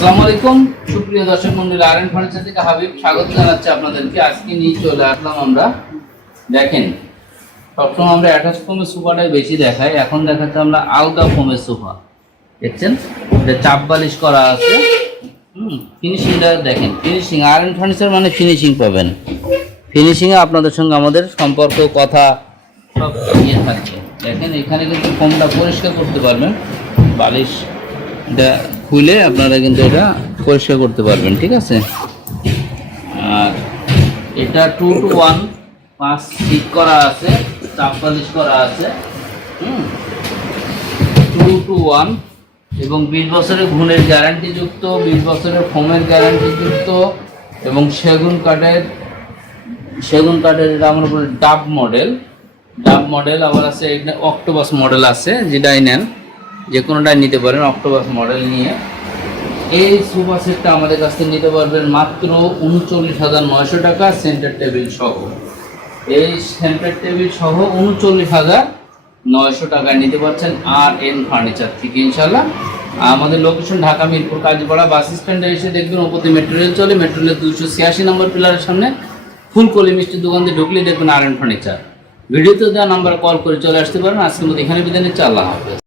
আসসালামু আলাইকুম। সুপ্রিয় দর্শক মন্ডলী, আর এন ফার্নিচার থেকে হাবিব স্বাগত জানাচ্ছি আপনাদেরকে। আজকে নিয়ে চলে আসলাম আমরা। দেখেন, সবসময় আমরা অ্যাটাচ ফোমের সোফাটাই বেশি দেখাই। এখন দেখাচ্ছি আমরা আলগা ফোমের সোফা। দেখছেন? এটা চাপ বালিশ করা আছে। হুম ফিনিশিংটা দেখেন ফিনিশিং আর এন ফার্নিচার মানে ফিনিশিং পাবেন। ফিনিশিংয়ে আপনাদের সঙ্গে আমাদের সম্পর্ক, কথা, সব ইয়ে থাকবে। দেখেন, এখানে কিন্তু ফোমটা পরিষ্কার করতে পারবেন। বালিশ খুলে আপনারা কিন্তু এটা পরিষ্কার করতে পারবেন, ঠিক আছে? আর এটা টু টু ওয়ান পাঁচ ঠিক করা আছে, চাপ পালিশ করা আছে টু টু ওয়ান এবং বিশ বছরের ঘুণের গ্যারান্টিযুক্ত বিশ বছরের ফোমের গ্যারান্টিযুক্ত এবং সেগুন কাঠের সেগুন কাঠের এটা আমরা বলি ডাব মডেল ডাব মডেল আবার আছে এখানে অক্টোবাস মডেল আছে, যেটাই নেন। যে কোনোটাই নিতে পারেন অক্টোবাস মডেল নিয়ে। এই সোফা সেটটা আমাদের কাছ থেকে নিতে পারবেন মাত্র উনচল্লিশ হাজার নয়শো টাকা সেন্টার টেবিল সহ। এই সেন্টার টেবিল সহ উনচল্লিশ হাজার নয়শো টাকায় নিতে পারছেন আর এন ফার্নিচার থেকে ইনশাল্লাহ আমাদের লোকেশন ঢাকা মিরপুর কাজীপাড়া বাস স্ট্যান্ডে এসে দেখবেন ওপরে মেট্রো রেল চলে, মেট্রো রেল দুশো ছিয়াশি নম্বর পিলারের সামনে ফুলকলি মিষ্টির দোকান দিয়ে ঢুকলে দেখবেন আর এন ফার্নিচার। ভিডিওতে দেওয়া নাম্বার কল করে চলে আসতে পারেন। আজকের মতো এখানে বিদায় নিচ্ছে। আল্লাহ হাফেজ।